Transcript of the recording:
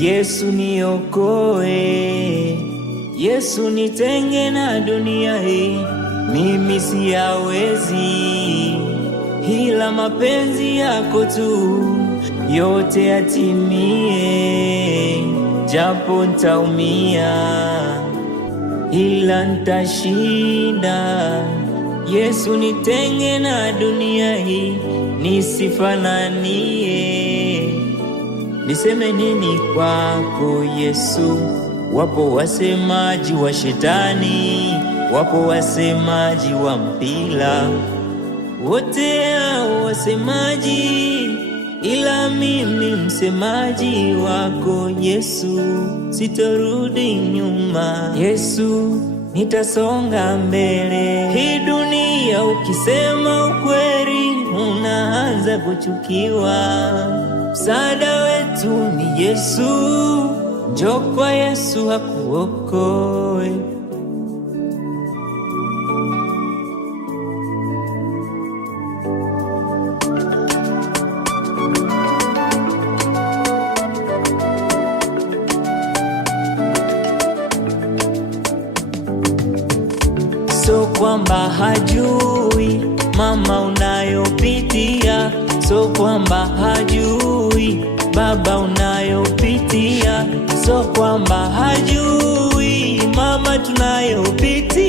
Yesu niokoe, Yesu nitenge na dunia hii, mimi siyawezi, ila mapenzi yako tu yote yatimie. Japo ntaumia, ila ntashinda. Yesu nitenge na dunia hii, nisifananie. Niseme nini kwako Yesu? Wapo wasemaji wa shetani, wapo wasemaji wa mpila, wote hao wasemaji, ila mimi msemaji wako Yesu. Sitorudi nyuma Yesu, nitasonga mbele. Hii dunia ukisema ukweli unaanza kuchukiwa. Msaada wetu ni Yesu, njoo kwa Yesu akuokoe. So kwamba hajui mama unayopitia, so kwamba hajui baba unayopitia, so kwamba hajui mama tunayopitia.